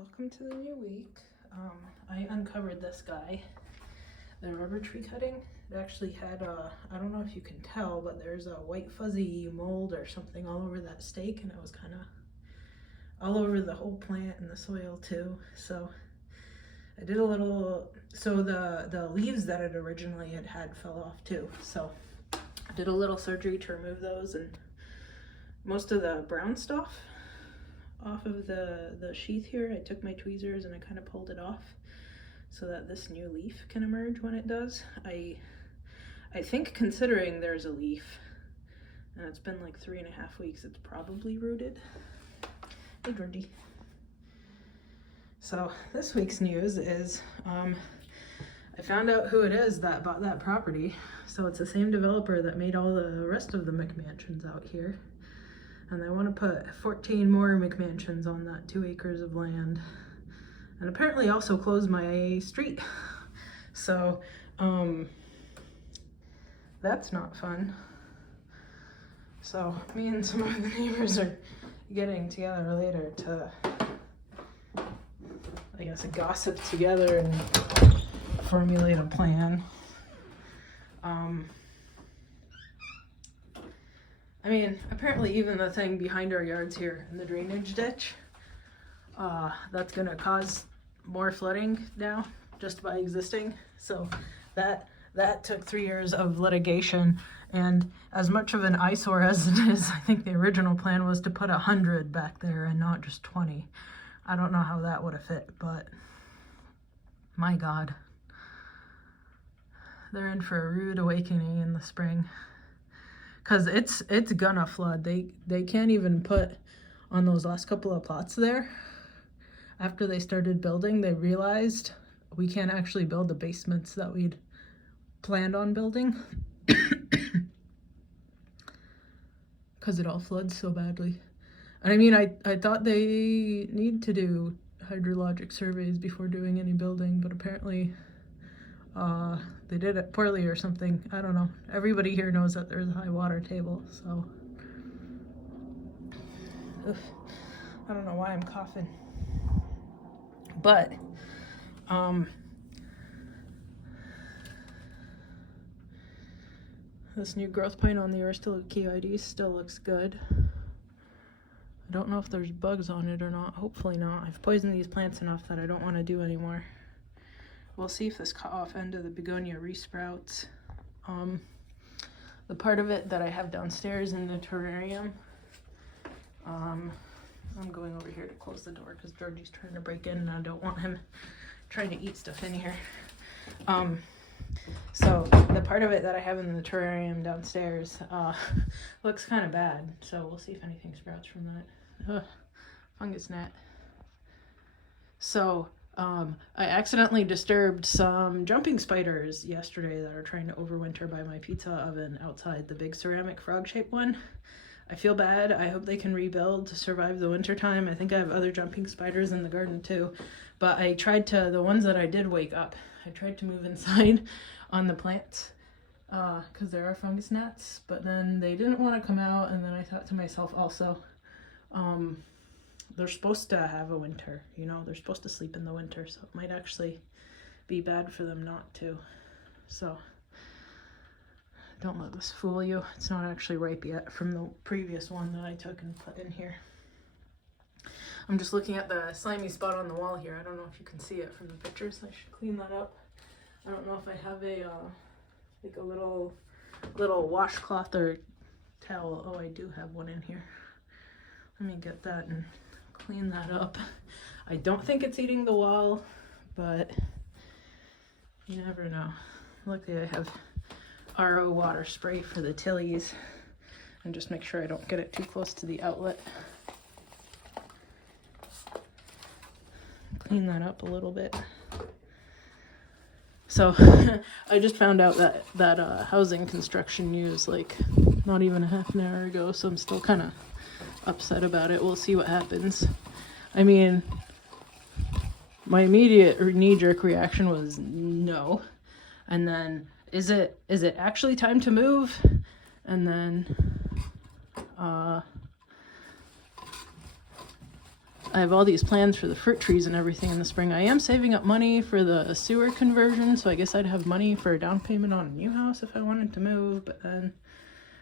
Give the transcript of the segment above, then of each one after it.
Welcome to the new week. I uncovered this guy, the rubber tree cutting. It actually had I don't know if you can tell, but there's a white fuzzy mold or something all over that stake, and it was kind of all over the whole plant and the soil too. So I did a little, so the leaves that it originally had fell off too. So I did a little surgery to remove those and most of the brown stuff off of the sheath here. I took my tweezers and I kind of pulled it off so that this new leaf can emerge when it does. I think, considering there's a leaf and it's been like 3.5 weeks, it's probably rooted. Hey Georgie. So this week's news is I found out who it is that bought that property. So it's the same developer that made all the rest of the McMansions out here. And they want to put 14 more McMansions on that 2 acres of land. And apparently also close my street. So, that's not fun. So me and some of the neighbors are getting together later to, I guess, gossip together and formulate a plan. I mean, apparently even the thing behind our yards here in the drainage ditch, that's gonna cause more flooding now just by existing. So that took 3 years of litigation, and as much of an eyesore as it is, I think the original plan was to put 100 back there and not just 20. I don't know how that would have fit, but my God, they're in for a rude awakening in the spring. Cause it's gonna flood. They can't even put on those last couple of plots there. After they started building, they realized we can't actually build the basements that we'd planned on building because it all floods so badly. And I mean, I thought they need to do hydrologic surveys before doing any building, but apparently they did it poorly or something. I don't know. Everybody here knows that there's a high water table, so I don't know why I'm coughing. But this new growth point on the Aristolochiides still looks good. I don't know if there's bugs on it or not. Hopefully not. I've poisoned these plants enough that I don't want to do anymore. We'll see if this cut off end of the begonia resprouts. The part of it that I have downstairs in the terrarium, I'm going over here to close the door because Georgie's trying to break in and I don't want him trying to eat stuff in here. So the part of it that I have in the terrarium downstairs looks kind of bad. So we'll see if anything sprouts from that. Fungus gnat. So I accidentally disturbed some jumping spiders yesterday that are trying to overwinter by my pizza oven outside, the big ceramic frog-shaped one. I feel bad. I hope they can rebuild to survive the winter time. I think I have other jumping spiders in the garden too. But I tried to, the ones that I did wake up, I tried to move inside on the plants because there are fungus gnats, but then they didn't want to come out. And then I thought to myself also, they're supposed to have a winter, you know, they're supposed to sleep in the winter, so it might actually be bad for them not to. So don't let this fool you. It's not actually ripe yet from the previous one that I took and put in here. I'm just looking at the slimy spot on the wall here. I don't know if you can see it from the pictures. I should clean that up. I don't know if I have a like a little washcloth or towel. Oh, I do have one in here. Let me get that and clean that up. I don't think it's eating the wall, but you never know. Luckily I have RO water spray for the tillies, and just make sure I don't get it too close to the outlet. Clean that up a little bit. So I just found out that housing construction news like not even a half an hour ago, so I'm still kind of upset about it. We'll see what happens. I mean, my immediate knee-jerk reaction was no, and then is it actually time to move? And then I have all these plans for the fruit trees and everything in the spring. I am saving up money for the sewer conversion, so I guess I'd have money for a down payment on a new house if I wanted to move, but then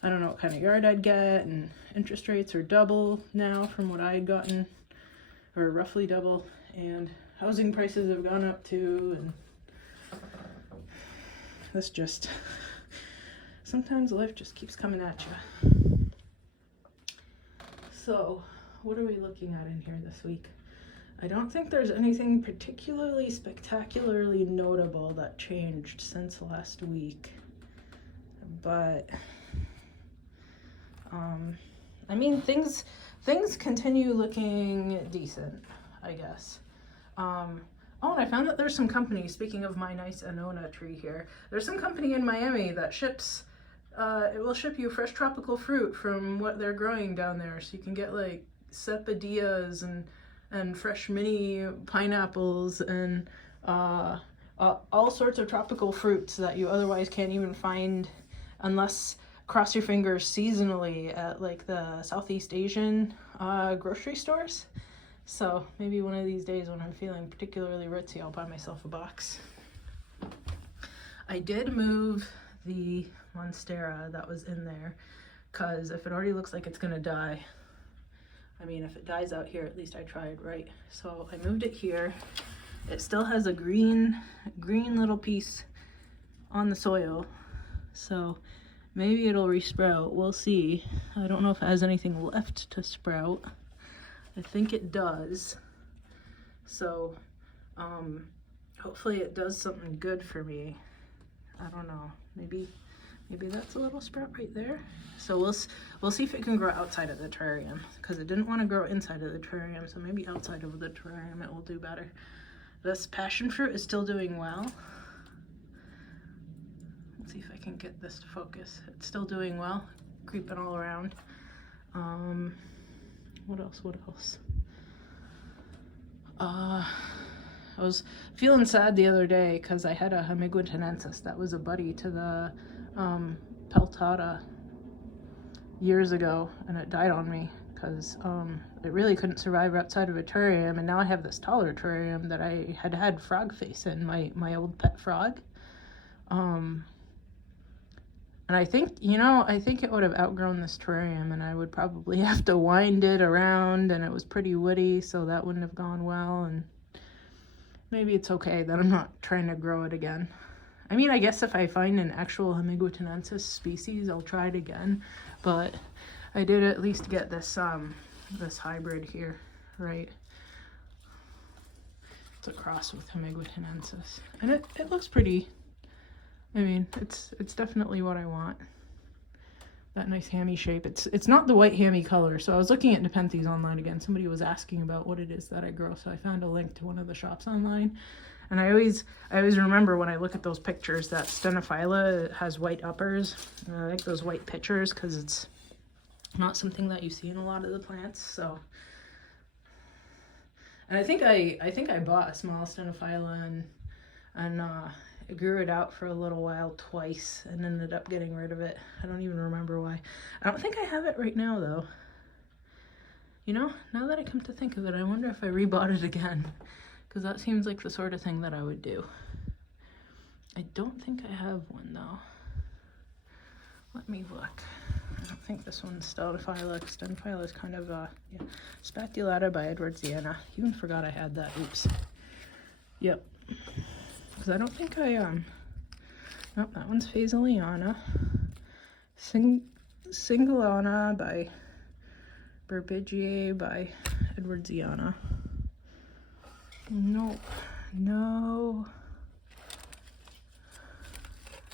I don't know what kind of yard I'd get, and interest rates are double now from what I had gotten, or roughly double, and housing prices have gone up too, and this just, sometimes life just keeps coming at you. So, what are we looking at in here this week? I don't think there's anything particularly spectacularly notable that changed since last week, but I mean, things continue looking decent, I guess. Oh, and I found that there's some company, speaking of my nice Annona tree here, there's some company in Miami that ships, it will ship you fresh tropical fruit from what they're growing down there, so you can get like cepadillas and fresh mini pineapples and all sorts of tropical fruits that you otherwise can't even find unless, cross your fingers, seasonally at like the Southeast Asian grocery stores. So maybe one of these days when I'm feeling particularly ritzy, I'll buy myself a box. I did move the Monstera that was in there, because if it already looks like it's gonna die, I mean, if it dies out here, at least I tried, right? So I moved it here. It still has a green little piece on the soil, so maybe it'll resprout. We'll see. I don't know if it has anything left to sprout. I think it does. So hopefully it does something good for me. I don't know. Maybe that's a little sprout right there. So we'll see if it can grow outside of the terrarium, because it didn't want to grow inside of the terrarium, so maybe outside of the terrarium it will do better. This passion fruit is still doing well. Let's see if I can get this to focus. It's still doing well, creeping all around. What else? I was feeling sad the other day because I had a Hemiguitenensis that was a buddy to the peltata years ago, and it died on me because it really couldn't survive outside of a terrarium, and now I have this taller terrarium that I had frog face in, my old pet frog. And I think it would have outgrown this terrarium, and I would probably have to wind it around, and it was pretty woody, so that wouldn't have gone well, and maybe it's okay that I'm not trying to grow it again. I mean, I guess if I find an actual Hemiguitenensis species, I'll try it again, but I did at least get this this hybrid here, right? It's a cross with Hemiguitenensis, and it looks pretty. I mean, it's definitely what I want. That nice hammy shape. It's not the white hammy color. So I was looking at Nepenthes online again. Somebody was asking about what it is that I grow, so I found a link to one of the shops online. And I always remember when I look at those pictures that Stenophylla has white uppers. And I like those white pictures because it's not something that you see in a lot of the plants. So, and I think I bought a small Stenophylla and I grew it out for a little while twice and ended up getting rid of it. I don't even remember why. I don't think I have it right now though. You know, now that I come to think of it, I wonder if I rebought it again, because that seems like the sort of thing that I would do. I don't think I have one though. Let me look. I don't think this one's Stenophylla. Stenophylla is kind of yeah. Spatulata by Edwardsiana. Even forgot I had that. Oops. Yep. Because I don't think I nope, that one's Phasaliana. Singulana by Burbigiae by Edwardsiana. Nope. No.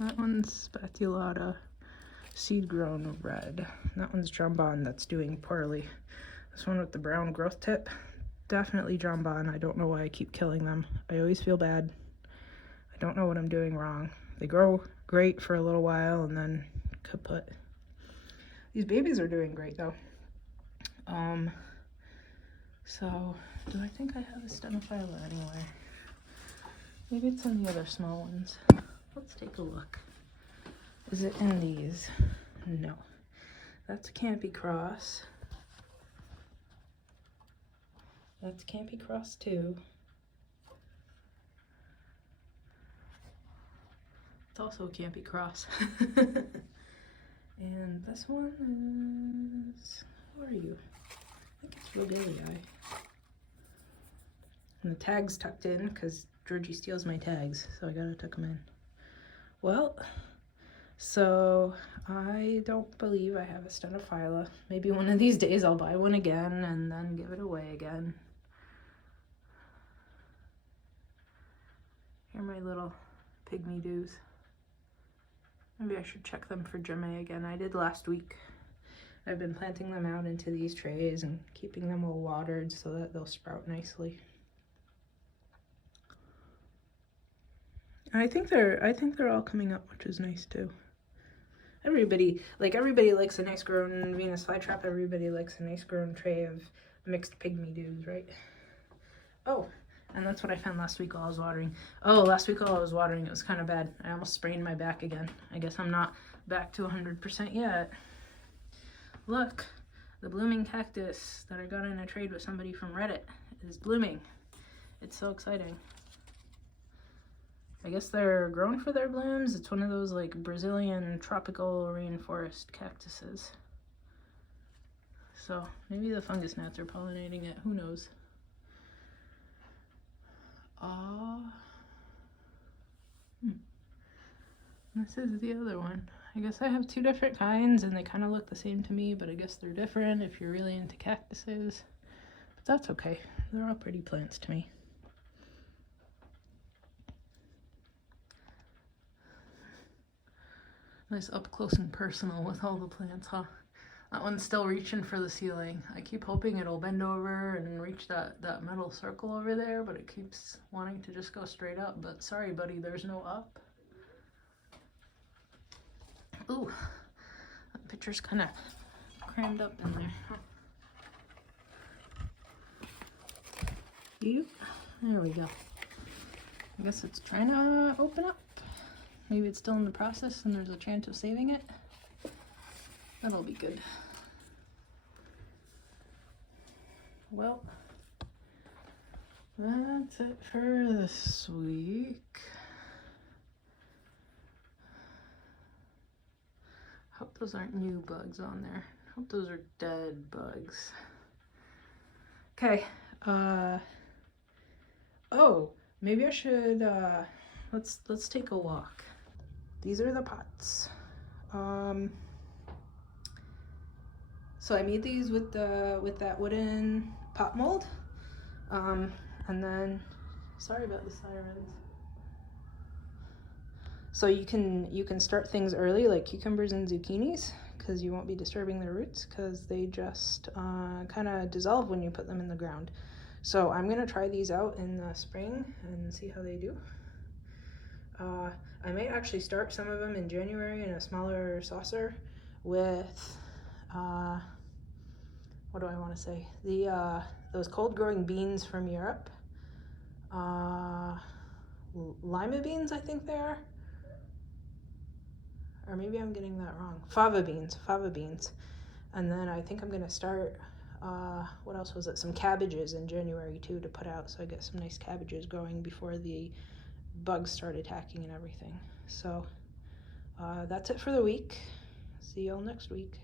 That one's Spatulata. Seed grown red. That one's Jambon that's doing poorly. This one with the brown growth tip, definitely Jambon. I don't know why I keep killing them. I always feel bad. I don't know what I'm doing wrong. They grow great for a little while and then kaput. These babies are doing great though. So do I think I have a Stenophylla anywhere? Maybe it's in the other small ones. Let's take a look. Is it in these? No. That's a Campy Cross. That's Campy Cross too. It's also a Campy Cross. And this one is, what are you? I think it's Lobelia. And the tag's tucked in because Georgie steals my tags, so I gotta tuck them in. Well, so I don't believe I have a Stenophylla. Maybe one of these days I'll buy one again and then give it away again. Here are my little pygmy dews. Maybe I should check them for Germae again. I did last week. I've been planting them out into these trays and keeping them well watered so that they'll sprout nicely. I think they're all coming up, which is nice too. Everybody likes a nice grown Venus flytrap. Everybody likes a nice grown tray of mixed pygmy dews, right? Oh, and that's what I found last week while I was watering. Oh, last week while I was watering, it was kind of bad. I almost sprained my back again. I guess I'm not back to 100% yet. Look, the blooming cactus that I got in a trade with somebody from Reddit is blooming. It's so exciting. I guess they're grown for their blooms. It's one of those like Brazilian tropical rainforest cactuses. So maybe the fungus gnats are pollinating it. Who knows? This is the other one. I guess I have two different kinds and they kind of look the same to me, but I guess they're different if you're really into cactuses. But that's okay. They're all pretty plants to me. Nice up close and personal with all the plants, huh? That one's still reaching for the ceiling. I keep hoping it'll bend over and reach that metal circle over there, but it keeps wanting to just go straight up. But sorry, buddy, there's no up. Ooh, that picture's kind of crammed up in there. Huh? There we go. I guess it's trying to open up. Maybe it's still in the process and there's a chance of saving it. That'll be good. Well, that's it for this week. Hope those aren't new bugs on there. Hope those are dead bugs. Okay. Oh, maybe I should let's take a walk. These are the pots. So I made these with that wooden pot mold. And then, sorry about the sirens. So you can start things early like cucumbers and zucchinis because you won't be disturbing their roots because they just kind of dissolve when you put them in the ground. So I'm gonna try these out in the spring and see how they do. I might actually start some of them in January in a smaller saucer with, what do I want to say? Those cold growing beans from Europe. Lima beans, I think they are. Or maybe I'm getting that wrong. Fava beans. And then I think I'm gonna start, what else was it? Some cabbages in January too to put out, so I get some nice cabbages growing before the bugs start attacking and everything. So that's it for the week. See y'all next week.